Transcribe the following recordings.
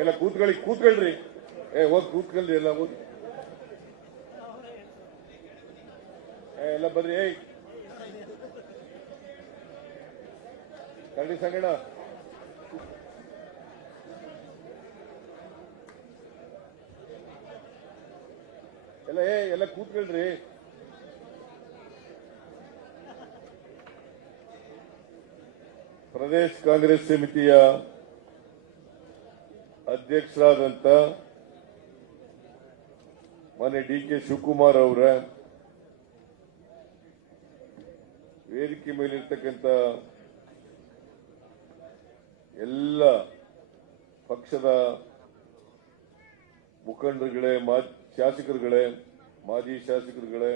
ಎಲ್ಲ ಕೂತ್ಕೊಳ್ರಿ. ಹೋಗಿ ಕೂತ್ಕೊಳ್ರಿ, ಎಲ್ಲ ಹೋಗಿ. ಎಲ್ಲ ಬರ್ರಿ. ಕರಡಿ ಸಂಗಣ್ಣ, ಎಲ್ಲ ಕೂತ್ಕೊಳ್ರಿ. ಪ್ರದೇಶ ಕಾಂಗ್ರೆಸ್ ಸಮಿತಿಯ ಅಧ್ಯಕ್ಷರಾದಂತ ಮಾನ್ಯ ಡಿ.ಕೆ. ಶಿವಕುಮಾರ್ ಅವರ ವೇದಿಕೆ ಮೇಲಿರ್ತಕ್ಕಂಥ ಎಲ್ಲ ಪಕ್ಷದ ಮುಖಂಡರುಗಳೇ, ಶಾಸಕರುಗಳೇ, ಮಾಜಿ ಶಾಸಕರುಗಳೇ,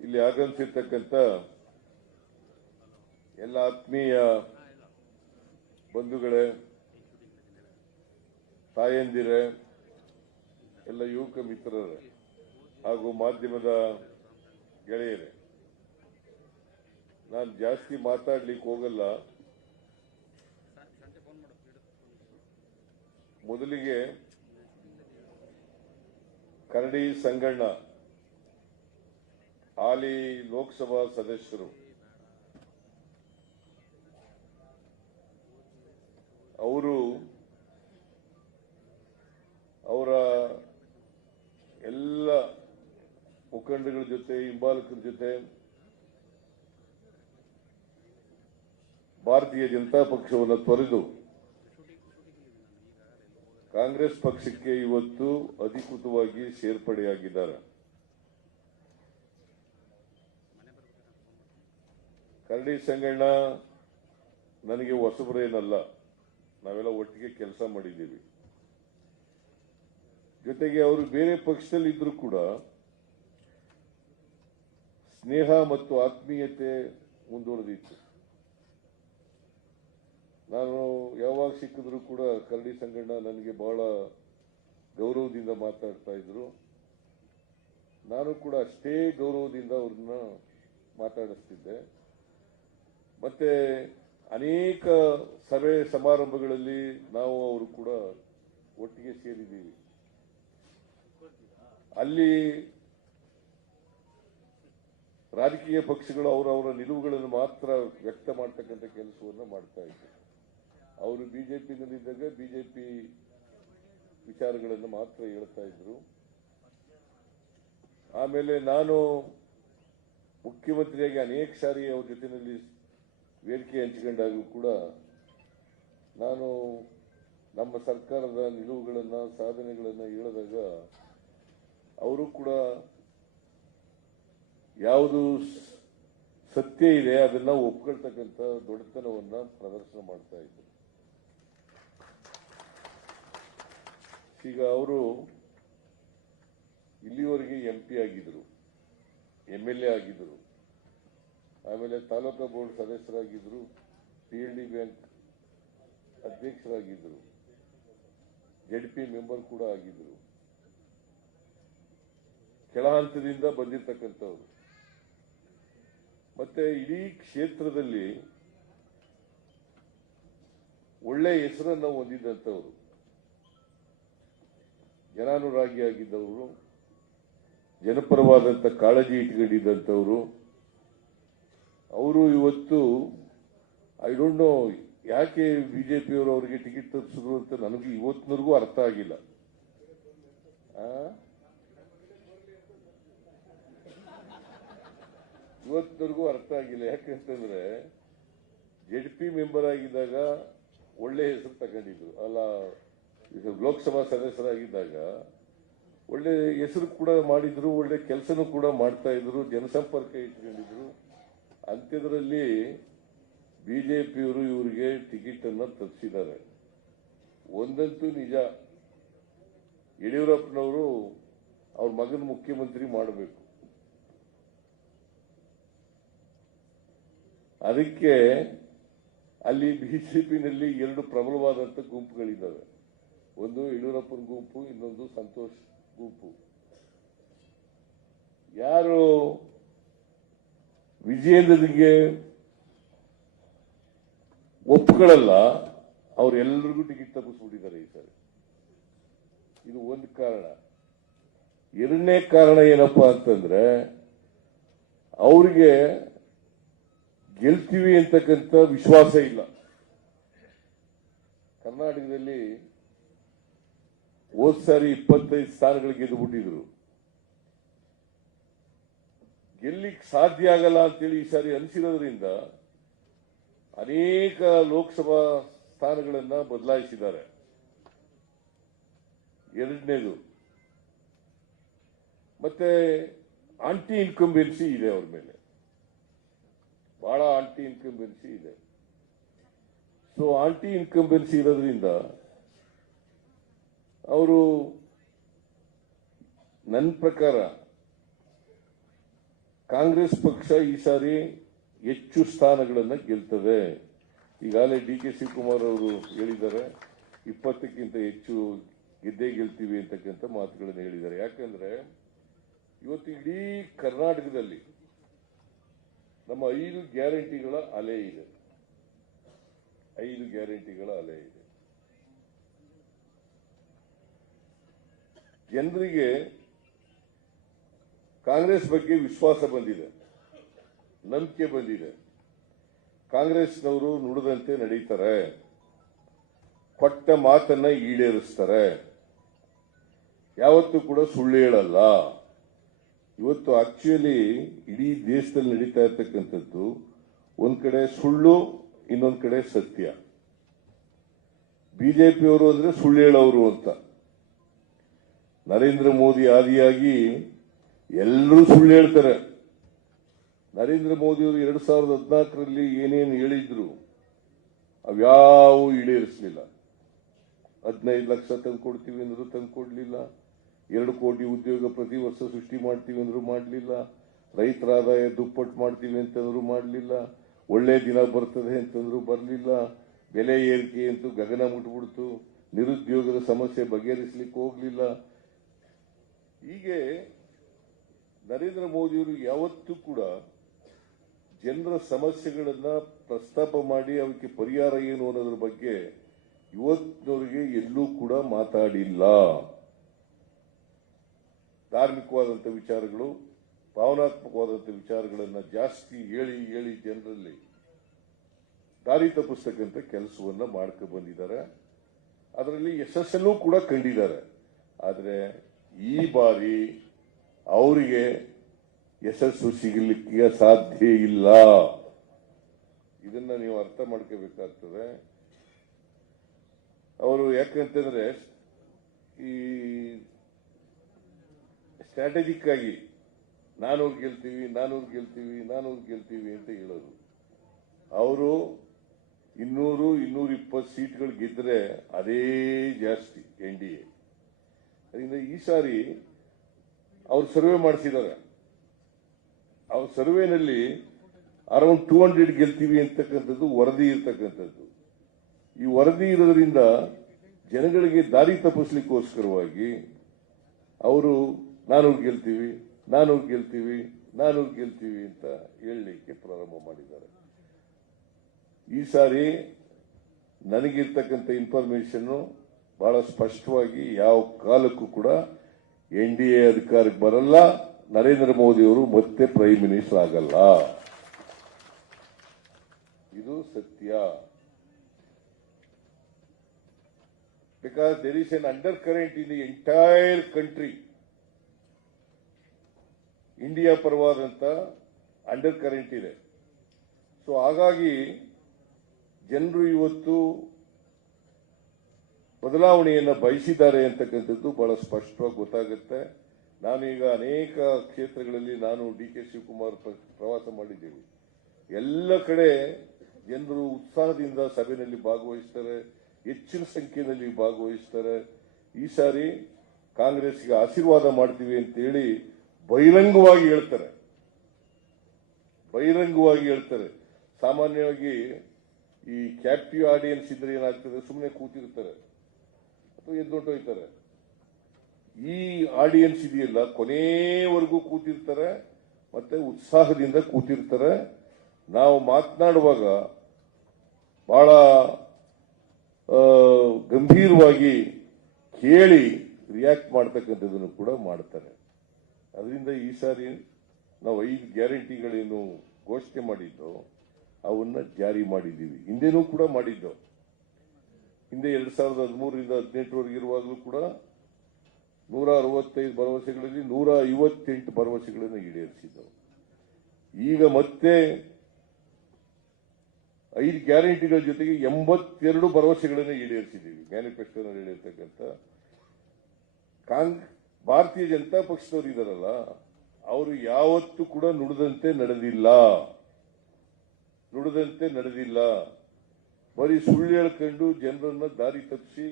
ಇಲ್ಲಿ ಆಗಮಿಸಿರ್ತಕ್ಕಂಥ ಎಲ್ಲ ಆತ್ಮೀಯ ಬಂಧುಗಳೇ, ತಾಯಂದಿರೇ, ಎಲ್ಲ ಯುವಕ ಮಿತ್ರರೇ ಹಾಗೂ ಮಾಧ್ಯಮದ ಗೆಳೆಯರೇ, ನಾನು ಜಾಸ್ತಿ ಮಾತಾಡ್ಲಿಕ್ಕೆ ಹೋಗಲ್ಲ. ಮೊದಲಿಗೆ ಕರಡಿ ಸಂಗಣ್ಣ, ಹಾಲಿ ಲೋಕಸಭಾ ಸದಸ್ಯರು, ಅವರು ಅವರ ಎಲ್ಲ ಮುಖಂಡಗಳ ಜೊತೆ, ಹಿಂಬಾಲಕರ ಜೊತೆ ಭಾರತೀಯ ಜನತಾ ಪಕ್ಷವನ್ನು ತೊರೆದು ಕಾಂಗ್ರೆಸ್ ಪಕ್ಷಕ್ಕೆ ಇವತ್ತು ಅಧಿಕೃತವಾಗಿ ಸೇರ್ಪಡೆಯಾಗಿದ್ದಾರೆ. ಕರಡಿ ಸಂಗಣ್ಣ ನನಗೆ ಹೊಸಬರೇನಲ್ಲ, ನಾವೆಲ್ಲ ಒಟ್ಟಿಗೆ ಕೆಲಸ ಮಾಡಿದ್ದೀವಿ. ಜೊತೆಗೆ ಅವರು ಬೇರೆ ಪಕ್ಷದಲ್ಲಿ ಇದ್ರೂ ಕೂಡ ಸ್ನೇಹ ಮತ್ತು ಆತ್ಮೀಯತೆ ಮುಂದುವರೆದಿತ್ತು. ನಾನು ಯಾವಾಗ ಸಿಕ್ಕಿದ್ರು ಕೂಡ ಕರಡಿ ಸಂಗಣ್ಣ ನನಗೆ ಬಹಳ ಗೌರವದಿಂದ ಮಾತಾಡ್ತಾ ಇದ್ರು. ನಾನು ಕೂಡ ಅಷ್ಟೇ ಗೌರವದಿಂದ ಅವ್ರನ್ನ ಮಾತಾಡಿಸ್ತಿದ್ದೆ. ಮತ್ತೆ ಅನೇಕ ಸಭೆ ಸಮಾರಂಭಗಳಲ್ಲಿ ನಾವು ಅವರು ಕೂಡ ಒಟ್ಟಿಗೆ ಸೇರಿದ್ದೀವಿ. ಅಲ್ಲಿ ರಾಜಕೀಯ ಪಕ್ಷಗಳು ಅವರವರ ನಿಲುವುಗಳನ್ನು ಮಾತ್ರ ವ್ಯಕ್ತ ಮಾಡ್ತಕ್ಕಂಥ ಕೆಲಸವನ್ನು ಮಾಡ್ತಾ ಇದ್ರು. ಅವರು ಬಿಜೆಪಿನಲ್ಲಿದ್ದಾಗ ಬಿಜೆಪಿ ವಿಚಾರಗಳನ್ನು ಮಾತ್ರ ಹೇಳ್ತಾ ಇದ್ರು. ಆಮೇಲೆ ನಾನು ಮುಖ್ಯಮಂತ್ರಿಯಾಗಿ ಅನೇಕ ಸಾರಿ ಅವ್ರ ಜೊತೆಯಲ್ಲಿ ವೇದಿಕೆ ಹಂಚಿಕೊಂಡಾಗೂ ಕೂಡ ನಾನು ನಮ್ಮ ಸರ್ಕಾರದ ನಿಲುವುಗಳನ್ನು, ಸಾಧನೆಗಳನ್ನು ಹೇಳಿದಾಗ ಅವರು ಕೂಡ ಯಾವುದು ಸತ್ಯ ಇದೆ ಅದನ್ನ ಒಪ್ಕೊಳ್ತಕ್ಕಂಥ ದೊಡ್ಡತನವನ್ನ ಪ್ರದರ್ಶನ ಮಾಡ್ತಾ ಇದ್ರು. ಈಗ ಅವರು ಇಲ್ಲಿವರೆಗೆ MP ಆಗಿದ್ರು, MLA ಆಗಿದ್ರು, ಆಮೇಲೆ ತಾಲೂಕಾ ಬೋರ್ಡ್ ಸದಸ್ಯರಾಗಿದ್ರು, PLD ಬ್ಯಾಂಕ್ ಅಧ್ಯಕ್ಷರಾಗಿದ್ರು, ZP ಮೆಂಬರ್ ಕೂಡ ಆಗಿದ್ರು. ಕೆಳ ಹಂತದಿಂದ ಬಂದಿರತಕ್ಕಂಥವ್ರು. ಮತ್ತೆ ಇಡೀ ಕ್ಷೇತ್ರದಲ್ಲಿ ಒಳ್ಳೆ ಹೆಸರನ್ನು ಹೊಂದಿದ್ದಂಥವರು, ಜನಾನುರಾಗಿಯಾಗಿದ್ದವರು, ಜನಪರವಾದಂಥ ಕಾಳಜಿ ಇಟ್ಕೊಂಡಿದ್ದಂಥವರು. ಅವರು ಇವತ್ತು ಐ ಡೋಂಟ್ ನೋ ಯಾಕೆ ಬಿಜೆಪಿಯವರು ಅವರಿಗೆ ಟಿಕೆಟ್ ತಪ್ಪಿಸಿದ್ರು ಅಂತ ನನಗೆ ಇವತ್ತಿನವರೆಗೂ ಅರ್ಥ ಆಗಿಲ್ಲ. ಇವತ್ತಿನವರೆಗೂ ಅರ್ಥ ಆಗಿಲ್ಲ. ಯಾಕಂತಂದ್ರೆ ZP ಮೆಂಬರ್ ಆಗಿದ್ದಾಗ ಒಳ್ಳೆ ಹೆಸರು ತಗೊಂಡಿದ್ರು, ಅಲ್ಲ ಲೋಕಸಭಾ ಸದಸ್ಯರಾಗಿದ್ದಾಗ ಒಳ್ಳೆ ಹೆಸರು ಕೂಡ ಮಾಡಿದ್ರು, ಒಳ್ಳೆ ಕೆಲಸನೂ ಕೂಡ ಮಾಡ್ತಾ ಇದ್ರು, ಜನಸಂಪರ್ಕ ಇಟ್ಕೊಂಡಿದ್ರು. ಅಂತ್ಯದಲ್ಲಿ ಬಿಜೆಪಿಯವರು ಇವರಿಗೆ ಟಿಕೆಟ್ ಅನ್ನ ತಪ್ಪಿಸಿದ್ದಾರೆ. ಒಂದಂತೂ ನಿಜ, ಯಡಿಯೂರಪ್ಪನವರು ಅವ್ರ ಮಗನ ಮುಖ್ಯಮಂತ್ರಿ ಮಾಡಬೇಕು. ಅದಕ್ಕೆ ಅಲ್ಲಿ ಬಿಜೆಪಿನಲ್ಲಿ ಎರಡು ಪ್ರಬಲವಾದಂಥ ಗುಂಪುಗಳಿದ್ದಾವೆ. ಒಂದು ಯಡಿಯೂರಪ್ಪನ ಗುಂಪು, ಇನ್ನೊಂದು ಸಂತೋಷ್ ಗುಂಪು. ಯಾರು ವಿಜಯೇಂದ್ರನಿಗೆ ಒಪ್ಕೊಳ್ಳಲ್ಲ, ಅವರೆಲ್ಲರಿಗೂ ಟಿಕೆಟ್ ತಪ್ಪಿಸ್ಬಿಟ್ಟಿದ್ದಾರೆ ಈ ಸರಿ. ಇದು ಒಂದು ಕಾರಣ. ಎರಡನೇ ಕಾರಣ ಏನಪ್ಪಾ ಅಂತಂದ್ರೆ, ಅವ್ರಿಗೆ ಗೆಲ್ತೀವಿ ಅಂತಕ್ಕಂಥ ವಿಶ್ವಾಸ ಇಲ್ಲ. ಕರ್ನಾಟಕದಲ್ಲಿ ಹೋದ್ ಸಾರಿ 25 ಸ್ಥಾನಗಳು ಗೆದ್ದುಬಿಟ್ಟಿದ್ರು. ಗೆಲ್ಲಿಕ್ ಸಾಧ್ಯ ಆಗಲ್ಲ ಅಂತೇಳಿ ಈ ಸಾರಿ ಅನಿಸಿರೋದ್ರಿಂದ ಅನೇಕ ಲೋಕಸಭಾ ಸ್ಥಾನಗಳನ್ನ ಬದಲಾಯಿಸಿದ್ದಾರೆ. ಎರಡನೇದು, ಮತ್ತೆ ಆಂಟಿ ಇನ್ಕಂಬೆನ್ಸಿ ಇದೆ ಅವ್ರ ಮೇಲೆ, ಬಹಳ ಆಂಟಿ ಇನ್ಕಂಬೆನ್ಸಿ ಇದೆ. ಸೊ ಆಂಟಿ ಇನ್ಕಂಬೆನ್ಸಿ ಇರೋದ್ರಿಂದ ಅವರು ನನ್ನ ಪ್ರಕಾರ ಕಾಂಗ್ರೆಸ್ ಪಕ್ಷ ಈ ಸಾರಿ ಹೆಚ್ಚು ಸ್ಥಾನಗಳನ್ನು ಗೆಲ್ತದೆ. ಈಗಾಗಲೇ ಡಿ.ಕೆ. ಶಿವಕುಮಾರ್ ಅವರು ಹೇಳಿದ್ದಾರೆ, 20ಕ್ಕಿಂತ ಹೆಚ್ಚು ಗೆದ್ದೇ ಗೆಲ್ತೀವಿ ಅಂತಕ್ಕಂಥ ಮಾತುಗಳನ್ನು ಹೇಳಿದ್ದಾರೆ. ಯಾಕಂದ್ರೆ ಇವತ್ತು ಇಡೀ ಕರ್ನಾಟಕದಲ್ಲಿ ನಮ್ಮ 5 ಗ್ಯಾರಂಟಿಗಳ ಅಲೆ ಇದೆ. 5 ಗ್ಯಾರಂಟಿಗಳ ಅಲೆ ಇದೆ. ಜನರಿಗೆ ಕಾಂಗ್ರೆಸ್ ಬಗ್ಗೆ ವಿಶ್ವಾಸ ಬಂದಿದೆ, ನಂಬಿಕೆ ಬಂದಿದೆ. ಕಾಂಗ್ರೆಸ್ನವರು ನುಡಿದಂತೆ ನಡೀತಾರೆ, ಕೊಟ್ಟ ಮಾತನ್ನ ಈಡೇರಿಸ್ತಾರೆ, ಯಾವತ್ತೂ ಕೂಡ ಸುಳ್ಳು ಹೇಳಲ್ಲ. ಇವತ್ತು ಆಕ್ಚುಲಿ ಇಡೀ ದೇಶದಲ್ಲಿ ನಡೀತಾ ಇರ್ತಕ್ಕಂಥದ್ದು ಒಂದ್ ಕಡೆ ಸುಳ್ಳು, ಇನ್ನೊಂದ್ ಕಡೆ ಸತ್ಯ. ಬಿಜೆಪಿಯವರು ಅಂದ್ರೆ ಸುಳ್ಳು ಹೇಳೋರು ಅಂತ. ನರೇಂದ್ರ ಮೋದಿ ಆದಿಯಾಗಿ ಎಲ್ಲರೂ ಸುಳ್ಳು ಹೇಳ್ತಾರೆ. ನರೇಂದ್ರ ಮೋದಿಯವರು 2014ರಲ್ಲಿ ಏನೇನು ಹೇಳಿದ್ರು ಅವ್ಯಾವು ಈಡೇರಿಸಲಿಲ್ಲ. 15 ಲಕ್ಷ ತಂದು ಕೊಡ್ತೀವಿ ಅಂದ್ರು ತಂದು ಕೊಡ್ಲಿಲ್ಲ. 2 ಕೋಟಿ ಉದ್ಯೋಗ ಪ್ರತಿ ವರ್ಷ ಸೃಷ್ಟಿ ಮಾಡ್ತೀವಿ ಅಂದ್ರು ಮಾಡಲಿಲ್ಲ. ರೈತರ ಆದಾಯ ದುಪ್ಪಟ್ಟು ಮಾಡ್ತೀವಿ ಅಂತಂದ್ರು ಮಾಡಲಿಲ್ಲ. ಒಳ್ಳೆ ದಿನ ಬರ್ತದೆ ಅಂತಂದ್ರು ಬರಲಿಲ್ಲ. ಬೆಲೆ ಏರಿಕೆ ಅಂತೂ ಗಗನ ಮುಟ್ಬಿಡ್ತು. ನಿರುದ್ಯೋಗದ ಸಮಸ್ಯೆ ಬಗೆಹರಿಸಲಿಕ್ಕೆ ಹೋಗ್ಲಿಲ್ಲ. ಹೀಗೆ ನರೇಂದ್ರ ಮೋದಿಯವರು ಯಾವತ್ತೂ ಕೂಡ ಜನರ ಸಮಸ್ಯೆಗಳನ್ನ ಪ್ರಸ್ತಾಪ ಮಾಡಿ ಅವಕ್ಕೆ ಪರಿಹಾರ ಏನು ಅನ್ನೋದ್ರ ಬಗ್ಗೆ ಇವತ್ತಿನವರಿಗೆ ಎಲ್ಲೂ ಕೂಡ ಮಾತಾಡಿಲ್ಲ. ಧಾರ್ಮಿಕವಾದಂಥ ವಿಚಾರಗಳು, ಭಾವನಾತ್ಮಕವಾದಂಥ ವಿಚಾರಗಳನ್ನ ಜಾಸ್ತಿ ಹೇಳಿ ಜನರಲ್ಲಿ ದಾರಿ ತಪ್ಪಿಸ್ತಕ್ಕಂಥ ಕೆಲಸವನ್ನ ಮಾಡ್ಕೊ ಬಂದಿದ್ದಾರೆ. ಅದರಲ್ಲಿ ಯಶಸ್ಸನ್ನೂ ಕೂಡ ಕಂಡಿದ್ದಾರೆ. ಆದರೆ ಈ ಬಾರಿ ಅವರಿಗೆ ಯಶಸ್ಸು ಸಿಗಲಿಕ್ಕೆ ಸಾಧ್ಯ ಇಲ್ಲ. ಇದನ್ನ ನೀವು ಅರ್ಥ ಮಾಡ್ಕೋಬೇಕಾಗ್ತದೆ. ಅವರು ಯಾಕಂತಂದ್ರೆ ಈ ಸ್ಟ್ರಾಟಜಿಕ್ ಆಗಿ 400 ಗೆಲ್ತೀವಿ ಅಂತ ಹೇಳೋದು. ಅವರು 200-220 ಸೀಟ್ಗಳು ಗೆದ್ರೆ ಅದೇ ಜಾಸ್ತಿ NDA. ಅದರಿಂದ ಈ ಸಾರಿ ಅವ್ರು ಸರ್ವೆ ಮಾಡಿಸಿದ್ದಾರೆ. ಅವ್ರ ಸರ್ವೆನಲ್ಲಿ ಅರೌಂಡ್ 200 ಗೆಲ್ತೀವಿ ಅಂತಕ್ಕಂಥದ್ದು ವರದಿ ಇರ್ತಕ್ಕಂಥದ್ದು. ಈ ವರದಿ ಇರೋದ್ರಿಂದ ಜನಗಳಿಗೆ ದಾರಿ ತಪ್ಪಿಸ್ಲಿಕ್ಕೋಸ್ಕರವಾಗಿ ಅವರು 400 ಗೆಲ್ತೀವಿ ಅಂತ ಹೇಳಲಿಕ್ಕೆ ಪ್ರಾರಂಭ ಮಾಡಿದ್ದಾರೆ. ಈ ಸಾರಿ ನನಗಿರ್ತಕ್ಕಂಥ ಇನ್ಫಾರ್ಮೇಶನ್ ಬಹಳ ಸ್ಪಷ್ಟವಾಗಿ ಯಾವ ಕಾಲಕ್ಕೂ ಕೂಡ NDA ಅಧಿಕಾರಕ್ಕೆ ಬರಲ್ಲ, ನರೇಂದ್ರ ಮೋದಿ ಅವರು ಮತ್ತೆ ಪ್ರೈಮ್ ಮಿನಿಸ್ಟರ್ ಆಗಲ್ಲ. ಇದು ಸತ್ಯ. Because there is an undercurrent in the entire country. India ಪರವಾದಂತ ಅಂಡರ್ ಕರೆಂಟ್ ಇದೆ. ಸೊ ಹಾಗಾಗಿ ಜನರು ಇವತ್ತು ಬದಲಾವಣೆಯನ್ನು ಬಯಸಿದ್ದಾರೆ ಅಂತಕ್ಕಂಥದ್ದು ಬಹಳ ಸ್ಪಷ್ಟವಾಗಿ ಗೊತ್ತಾಗುತ್ತೆ. ನಾನೀಗ ಅನೇಕ ಕ್ಷೇತ್ರಗಳಲ್ಲಿ ಡಿ.ಕೆ. ಶಿವಕುಮಾರ್ ಪ್ರವಾಸ ಮಾಡಿದ್ದೇವೆ. ಎಲ್ಲ ಕಡೆ ಜನರು ಉತ್ಸಾಹದಿಂದ ಸಭೆಯಲ್ಲಿ ಭಾಗವಹಿಸ್ತಾರೆ, ಹೆಚ್ಚಿನ ಸಂಖ್ಯೆಯಲ್ಲಿ ಭಾಗವಹಿಸ್ತಾರೆ. ಈ ಸಾರಿ ಕಾಂಗ್ರೆಸ್ಗೆ ಆಶೀರ್ವಾದ ಮಾಡ್ತೀವಿ ಅಂತೇಳಿ ಬಹಿರಂಗವಾಗಿ ಹೇಳ್ತಾರೆ. ಸಾಮಾನ್ಯವಾಗಿ ಈ ಕ್ಯಾಪ್ಟಿವ್ ಆಡಿಯನ್ಸ್ ಇದ್ರೆ ಏನಾಗ್ತದೆ, ಸುಮ್ಮನೆ ಕೂತಿರ್ತಾರೆ ಅಥವಾ ಎದ್ದೊಟ್ಟೋಯ್ತಾರೆ. ಈ ಆಡಿಯನ್ಸ್ ಇದೆಯಲ್ಲ, ಕೊನೆಯವರೆಗೂ ಕೂತಿರ್ತಾರೆ, ಮತ್ತೆ ಉತ್ಸಾಹದಿಂದ ಕೂತಿರ್ತಾರೆ. ನಾವು ಮಾತನಾಡುವಾಗ ಬಹಳ ಗಂಭೀರವಾಗಿ ಕೇಳಿ ರಿಯಾಕ್ಟ್ ಮಾಡ್ತಕ್ಕಂಥದ್ದನ್ನು ಕೂಡ ಮಾಡ್ತಾರೆ. ಅದರಿಂದ ಈ ಸಾರಿ ನಾವು 5 ಗ್ಯಾರಂಟಿಗಳೇನು ಘೋಷಣೆ ಮಾಡಿದ್ದೋ ಅವನ್ನ ಜಾರಿ ಮಾಡಿದ್ದೀವಿ. ಹಿಂದೆನೂ ಕೂಡ ಮಾಡಿದ್ದೋ. ಹಿಂದೆ 2013ರಿಂದ 2018 ಇರುವಾಗಲೂ ಕೂಡ 165 ಭರವಸೆಗಳಲ್ಲಿ 158 ಭರವಸೆಗಳನ್ನು ಈಡೇರಿಸಿದ್ದವು. ಈಗ ಮತ್ತೆ 5 ಗ್ಯಾರಂಟಿಗಳ ಜೊತೆಗೆ 82 ಭರವಸೆಗಳನ್ನು ಈಡೇರಿಸಿದ್ದೀವಿ. ಮ್ಯಾನಿಫೆಸ್ಟೋನಲ್ಲಿ ಹೇಳಿರ್ತಕ್ಕಂಥ ಭಾರತೀಯ ಜನತಾ ಪಕ್ಷದವರು ಇದಾರಲ್ಲ, ಅವರು ಯಾವತ್ತೂ ಕೂಡ ನುಡಿದಂತೆ ನಡೆದಿಲ್ಲ. ಬರೀ ಸುಳ್ಳು ಹೇಳ್ಕೊಂಡು ಜನರನ್ನ ದಾರಿ ತಪ್ಪಿಸಿ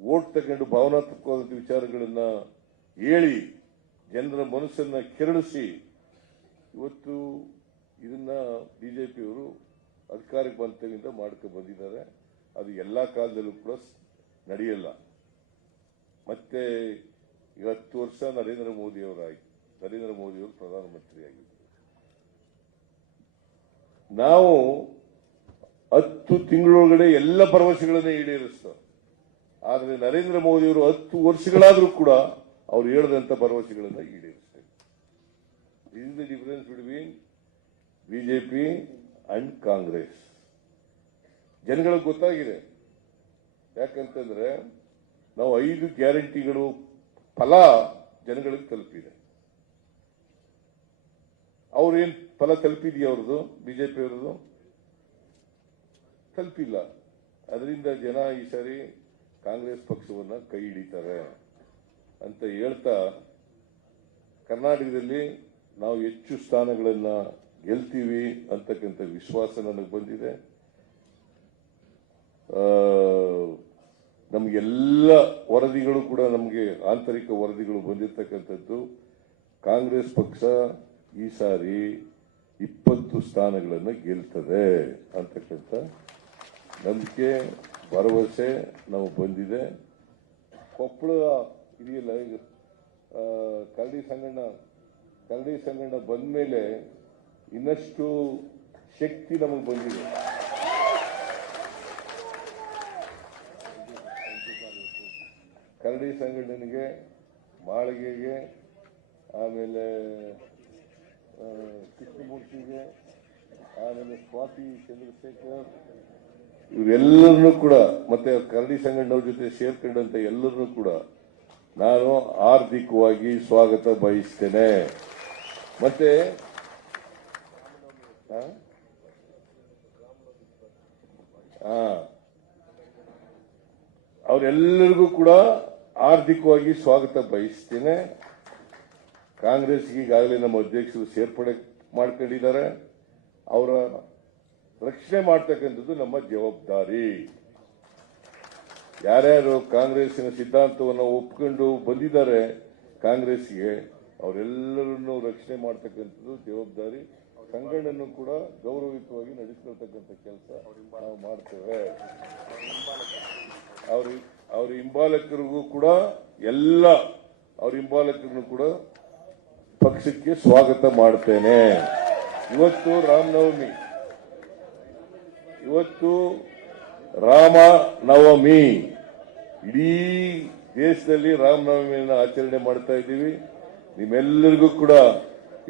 ವೋಟ್ ತಗೊಂಡು ಭಾವನಾತ್ಮಕವಾದ ವಿಚಾರಗಳನ್ನ ಹೇಳಿ ಜನರ ಮನಸ್ಸನ್ನ ಕೆರಳಿಸಿ ಇವತ್ತು ಇದನ್ನ ಬಿಜೆಪಿಯವರು ಅಧಿಕಾರಕ್ಕೆ ಬಂತವಿಂದ ಮಾಡ್ಕೊಂಡು ಬಂದಿದ್ದಾರೆ. ಅದು ಎಲ್ಲಾ ಕಾಲದಲ್ಲೂ ಕೂಡ ನಡೆಯಲ್ಲ. ಮತ್ತೆ ಈಗ 10 ವರ್ಷ ನರೇಂದ್ರ ಮೋದಿಯವರು ಪ್ರಧಾನಮಂತ್ರಿಯಾಗಿದ್ದರು. ನಾವು 10 ತಿಂಗಳೊಳಗಡೆ ಎಲ್ಲ ಭರವಸೆಗಳನ್ನ ಈಡೇರಿಸ್ತಾರೆ. ಆದರೆ ನರೇಂದ್ರ ಮೋದಿಯವರು 10 ವರ್ಷಗಳಾದರೂ ಕೂಡ ಅವ್ರು ಹೇಳಿದಂತ ಭರವಸೆಗಳನ್ನ ಈಡೇರಿಸ್ತಾರೆ. This is the difference between BJP and Congress. ಜನಗಳಿಗೆ ಗೊತ್ತಾಗಿದೆ. ಯಾಕಂತಂದ್ರೆ ನಾವು 5 ಗ್ಯಾರಂಟಿಗಳು ಫಲ ಜನಗಳಿಗೆ ತಲುಪಿದೆ. ಅವ್ರೇನ್ ಫಲ ತಲುಪಿದೆಯಾ? ಅವ್ರದ್ದು ಬಿಜೆಪಿ ಅವರದು ತಲುಪಿಲ್ಲ. ಅದರಿಂದ ಜನ ಈ ಸಾರಿ ಕಾಂಗ್ರೆಸ್ ಪಕ್ಷವನ್ನ ಕೈ ಹಿಡಿತಾರೆ ಅಂತ ಹೇಳ್ತಾ, ಕರ್ನಾಟಕದಲ್ಲಿ ನಾವು ಹೆಚ್ಚು ಸ್ಥಾನಗಳನ್ನ ಗೆಲ್ತೀವಿ ಅಂತಕ್ಕಂಥ ವಿಶ್ವಾಸ ನನಗೆ ಬಂದಿದೆ. ನಮಗೆಲ್ಲ ವರದಿಗಳು ಕೂಡ, ನಮಗೆ ಆಂತರಿಕ ವರದಿಗಳು ಬಂದಿರತಕ್ಕಂಥದ್ದು, ಕಾಂಗ್ರೆಸ್ ಪಕ್ಷ ಈ ಸಾರಿ 20 ಸ್ಥಾನಗಳನ್ನು ಗೆಲ್ತದೆ ಅಂತಕ್ಕಂಥ ನಂಬಿಕೆ, ಭರವಸೆ ನಾವು ಬಂದಿದೆ. ಕೊಪ್ಪಳ ಇದೆಯಲ್ಲ, ಈಗ ಕರಡಿ ಸಂಗಣ್ಣ ಬಂದ ಮೇಲೆ ಇನ್ನಷ್ಟು ಶಕ್ತಿ ನಮಗೆ ಬಂದಿದೆ. ಕರಡಿ ಸಂಘಟನೆಗೆ, ಮಾಳಿಗೆಗೆ, ಆಮೇಲೆ ಕೃಷ್ಣಮೂರ್ತಿಗೆ, ಆಮೇಲೆ ಸ್ವಾತಿ ಚಂದ್ರಶೇಖರ್, ಇವರೆಲ್ಲರನ್ನೂ ಕೂಡ, ಮತ್ತೆ ಕರಡಿ ಸಂಘಟನವ್ರ ಜೊತೆ ಸೇರ್ಕೊಂಡಂತ ಎಲ್ಲರನ್ನೂ ಕೂಡ ನಾನು ಆರ್ಥಿಕವಾಗಿ ಸ್ವಾಗತ ಬಯಸ್ತೇನೆ. ಮತ್ತೆ ಅವರೆಲ್ಲರಿಗೂ ಕೂಡ ಆರ್ಥಿಕವಾಗಿ ಸ್ವಾಗತ ಬಯಸ್ತೇನೆ. ಕಾಂಗ್ರೆಸ್ಗೆ ಈಗಾಗಲೇ ನಮ್ಮ ಅಧ್ಯಕ್ಷರು ಸೇರ್ಪಡೆ ಮಾಡ್ಕೊಂಡಿದ್ದಾರೆ. ಅವರ ರಕ್ಷಣೆ ಮಾಡ್ತಕ್ಕಂಥದ್ದು ನಮ್ಮ ಜವಾಬ್ದಾರಿ. ಯಾರ್ಯಾರು ಕಾಂಗ್ರೆಸ್ಸಿನ ಸಿದ್ಧಾಂತವನ್ನು ಒಪ್ಕೊಂಡು ಬಂದಿದ್ದಾರೆ ಕಾಂಗ್ರೆಸ್ಗೆ, ಅವರೆಲ್ಲರನ್ನು ರಕ್ಷಣೆ ಮಾಡ್ತಕ್ಕಂಥದ್ದು ಜವಾಬ್ದಾರಿ. ಸಂಘಟನೆಯನ್ನು ಕೂಡ ಗೌರವಯುತವಾಗಿ ನಡೆಸಿಕೊಳ್ತಕ್ಕಂಥ ಕೆಲಸ ನಾವು ಮಾಡ್ತೇವೆ. ಅವ್ರ ಹಿಂಬಾಲಕರಿಗೂ ಕೂಡ, ಎಲ್ಲ ಅವ್ರ ಹಿಂಬಾಲಕರನ್ನು ಕೂಡ ಪಕ್ಷಕ್ಕೆ ಸ್ವಾಗತ ಮಾಡ್ತೇನೆ. ಇವತ್ತು ರಾಮನವಮಿ, ಇಡೀ ದೇಶದಲ್ಲಿ ರಾಮನವಮಿಯನ್ನು ಆಚರಣೆ ಮಾಡ್ತಾ ಇದ್ದೀವಿ. ನಿಮ್ಮೆಲ್ಲರಿಗೂ ಕೂಡ,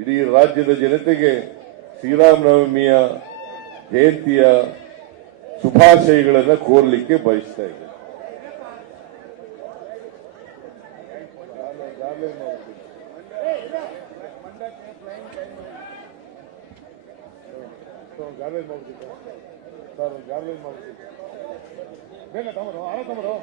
ಇಡೀ ರಾಜ್ಯದ ಜನತೆಗೆ ಶ್ರೀರಾಮನವಮಿಯ ಜಯಂತಿಯ ಶುಭಾಶಯಗಳನ್ನು ಕೋರಲಿಕ್ಕೆ ಬಯಸ್ತಾ ಇದ್ದೇನೆ. ಗಾರ್ಲೆಂಡ್ ಮಾಡ್ಬಿಟ್ಟು ಸರ್, ಗಾರ್ಲೆಂಡ್ ಮಾಡ್ಬಿಟ್ಟು ಬೇಗ ತಮ್ಮರು, ಆರ ತಮ್ಮರು.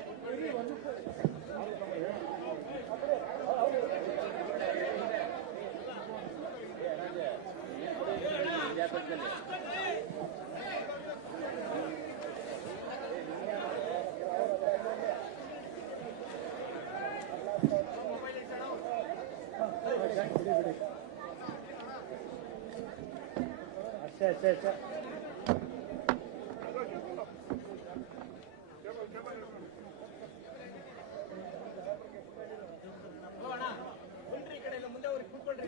अच्छा ಮುಂದೆ ಅವ್ರಿಗೆ ಕೂತ್ಕೊಳ್ರಿ.